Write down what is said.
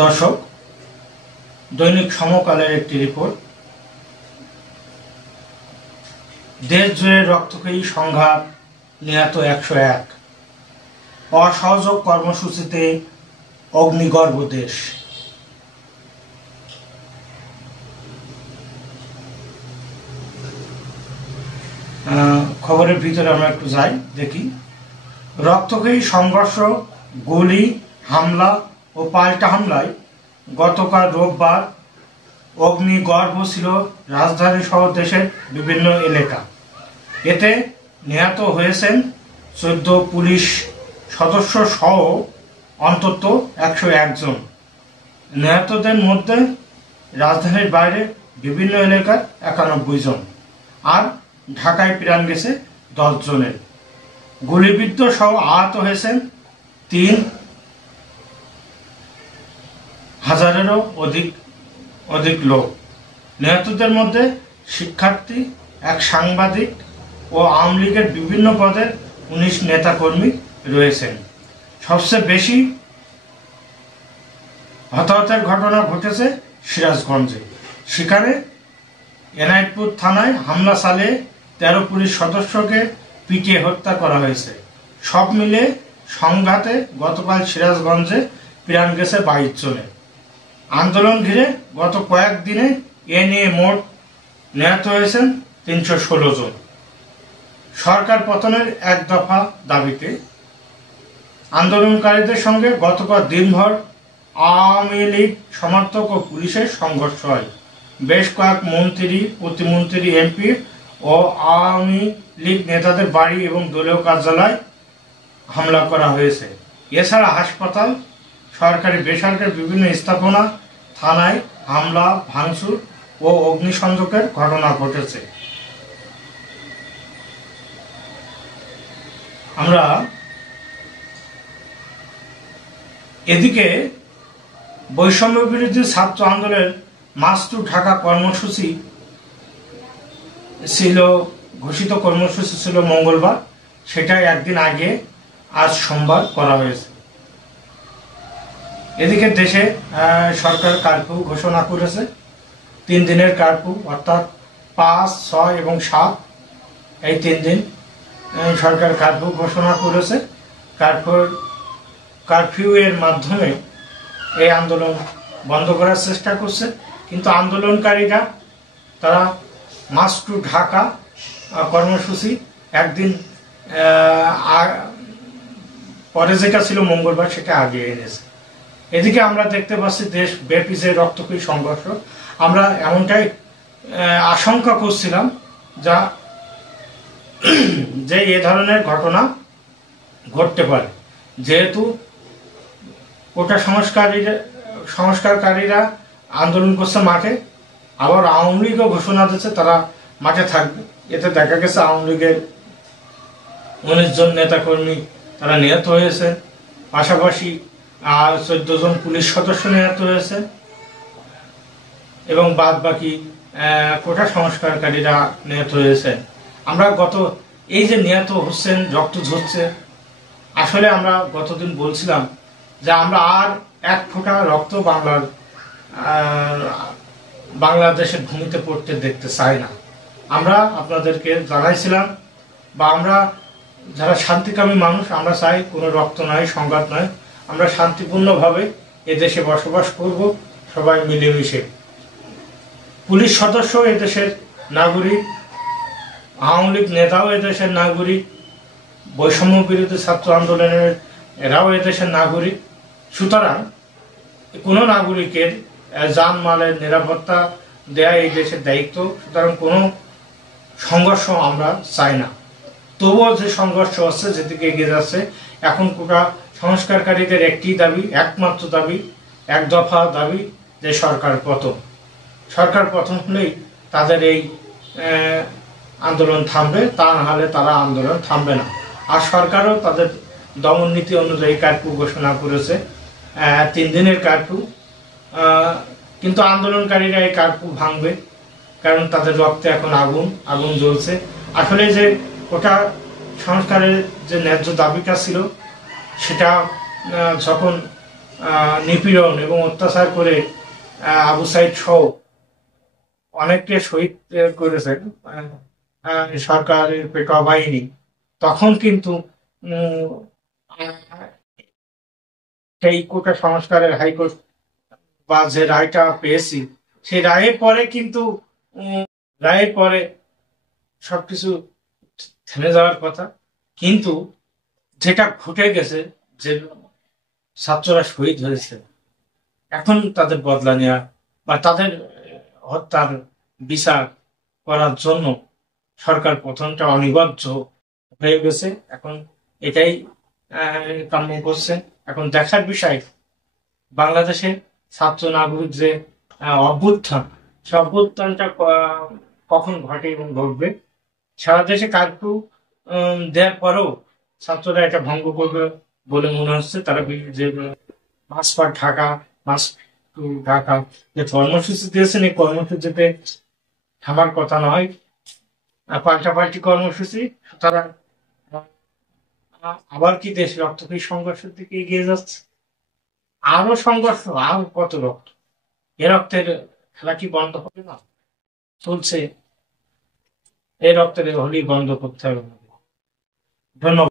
দর্শক, দৈনিক সমকালের একটি রিপোর্ট। দেশ জুড়ে রক্তক্ষয়ী সংঘাত, নিহত 101। অসহযোগ কর্মসূচিতে অগ্নিগর্ভ দেশ। খবরের ভিতরে আমরা একটু যাই, দেখি। রক্তক্ষয়ী সংঘর্ষ, গুলি, হামলা ও পাল্টা হামলায় গতকাল রোববার অগ্নিগর্ভ ছিল রাজধানী সহ দেশের বিভিন্ন এলাকা। এতে নিহত হয়েছেন 14 পুলিশ সদস্য সহ অন্তত 101 জন। নিহতদের মধ্যে রাজধানীর বাইরে বিভিন্ন এলাকার 91 জন, আর ঢাকায় প্রাণ গেছে 10 জনের। গুলিবিদ্ধ সহ আহত হয়েছেন 3,000-এরও অধিক লোক। নিহতদের মধ্যে শিক্ষার্থী, এক সাংবাদিক ও আওয়ামী লীগের বিভিন্ন পদের 19 নেতাকর্মী রয়েছেন। সবচেয়ে বেশি হতাহতের ঘটনা ঘটেছে সিরাজগঞ্জে। সেখানে এনায়েতপুর থানায় হামলা চালিয়ে 13 পুলিশ সদস্যকে পিটিয়ে হত্যা করা হয়েছে। সব মিলে সংঘাতে গতকাল সিরাজগঞ্জে প্রাণ গেছে 22 জনের। আন্দোলন ঘিরে গত কয়েকদিনে এ নিয়ে মোট নিহত হয়েছেন 316 জন। সরকার পতনের এক দফা দাবিতে আন্দোলনকারীদের সঙ্গে গতকাল দিনভর আওয়ামী লীগ সমর্থক ও পুলিশের সংঘর্ষ হয়। বেশ কয়েক মন্ত্রী, প্রতিমন্ত্রী, এমপি ও আওয়ামী লীগ নেতাদের বাড়ি এবং দলীয় কার্যালয় হামলা করা হয়েছে। এছাড়া হাসপাতাল, সরকারি বেসরকারি বিভিন্ন স্থাপনা, থানায় হামলা, ভাঙচুর ও অগ্নিসংযোগের ঘটনা ঘটেছে। আমরা এদিকে বৈষম্য বিরোধী ছাত্র আন্দোলনের মার্চ টু ঢাকা কর্মসূচি ছিল, ঘোষিত কর্মসূচি ছিল মঙ্গলবার। সেটা একদিন আগে আজ সোমবার করা হয়েছে। এদিকে দেশে সরকার কারফিউ ঘোষণা করেছে। 3 দিনের কারফিউ, অর্থাৎ 5, 6 এবং 7, এই 3 দিন সরকার কারফিউ ঘোষণা করেছে। কারফিউ এর মাধ্যমে এই আন্দোলন বন্ধ করার চেষ্টা করছে, কিন্তু আন্দোলনকারীরা তারা মার্চ টু ঢাকা কর্মসূচি একদিন পরে, যেটা ছিল মঙ্গলবার, সেটা আগে এনেছে। এদিকে আমরা দেখতে পাচ্ছি দেশ ব্যাপী যে রক্তক্ষয়ী সংঘর্ষ, আমরা এমনটাই আশঙ্কা করছিলাম যে এ ধরনের ঘটনা ঘটতে পারে, যেহেতু কোটা সংস্কারকারীরা আন্দোলন করছে মাঠে, আবার আওয়ামী লীগও ঘোষণা দিচ্ছে তারা মাঠে থাকবে। এতে দেখা গেছে আওয়ামী লীগের 19 জন নেতাকর্মী তারা নিহত হয়েছে, পাশাপাশি 14 জন পুলিশ সদস্য নিহত হয়েছে, এবং বাদ বাকি কোটা সংস্কারকারীরা নিহত হয়েছে। আমরা এই যে নিহত হচ্ছেন, রক্ত ঝরছে, আসলে আমরা গতদিন বলছিলাম যে আমরা আর এক ফোঁটা রক্ত বাংলাদেশের ভূমিতে পড়তে দেখতে চাই না। আমরা আপনাদেরকে জানাইছিলাম, বা আমরা যারা শান্তিকামী মানুষ, আমরা চাই কোনো রক্ত নয়, সংঘাত নয়, আমরা শান্তিপূর্ণভাবে এদেশে বসবাস করব, সবাই মিলেমিশে। পুলিশ সদস্য এদেশের নাগরিক, আওয়ামী লীগ নেতাও এদেশের নাগরিক, বৈষম্য বিরোধী ছাত্র আন্দোলনের এরাও এদেশের নাগরিক। সুতরাং কোনো নাগরিকের জানমালের নিরাপত্তা দেয়া এই দেশের দায়িত্ব। সুতরাং কোনো সংঘর্ষ আমরা চাই না। তবুও যে সংঘর্ষ হচ্ছে, যেদিকে এগিয়ে যাচ্ছে, এখন কোটা সংস্কারকারীদের একটি দাবি, একমাত্র দাবি, এক দফা দাবি, যে সরকার পতন হলেই তাদের এই আন্দোলন থামবে, তা না হলে তারা আন্দোলন থামবে না। আর সরকারও তাদের দমন নীতি অনুযায়ী কারফিউ ঘোষণা করেছে, 3 দিনের কারফিউ। কিন্তু আন্দোলনকারীরা এই কারফিউ ভাঙবে, কারণ তাদের রক্তে এখন আগুন জ্বলছে। আসলে যে কোটা সংস্কারের যে ন্যায্য দাবিটা ছিল, সেটা যখন নিপীড়ন এবং অত্যাচার করে আবু সাইদ সহ অনেককে শহীদ করেছেন সরকারের পেটোয়া বাহিনী, তখন কিন্তু উম, আহ, সেই কোটা সংস্কারের হাইকোর্ট বা যে রায়টা পেয়েছি, সেই রায়ের পরে কিন্তু উম, রায়ের পরে সবকিছু থেমে যাওয়ার কথা। কিন্তু যেটা ঘটে গেছে, যে ছাত্ররা শহীদ হয়েছে, এখন তাদের বদলা নেওয়া বা তাদের হত্যার বিচার করার জন্য সরকার প্রথমটা অনিবার্য হয়ে গেছে। এখন এটাই কাম্য করছে। এখন দেখার বিষয় বাংলাদেশে ছাত্র নাগরিক যে অভ্যুত্থান, সে অভ্যুত্থানটা কখন ঘটে এবং ঘটবে। সারা দেশে কারফিউ দেওয়ার পরেও ছাত্ররা এটা ভঙ্গ করবে বলে মনে হচ্ছে। তারা যে march for Dhaka, march to Dhaka যে কর্মসূচি দিয়েছেন, এই কর্মসূচিতে থামার কথা নয়, পাল্টাপাল্টি কর্মসূচি। সুতরাং আবার কি দেশ রক্তক্ষয়ী সংঘর্ষের দিকে এগিয়ে যাচ্ছে? আরো সংঘর্ষ, আরো কত রক্ত! এ রক্তের খেলা কি বন্ধ হবে না? চলছে। এই রক্তের হোলি বন্ধ করতে হবে। ধন্যবাদ।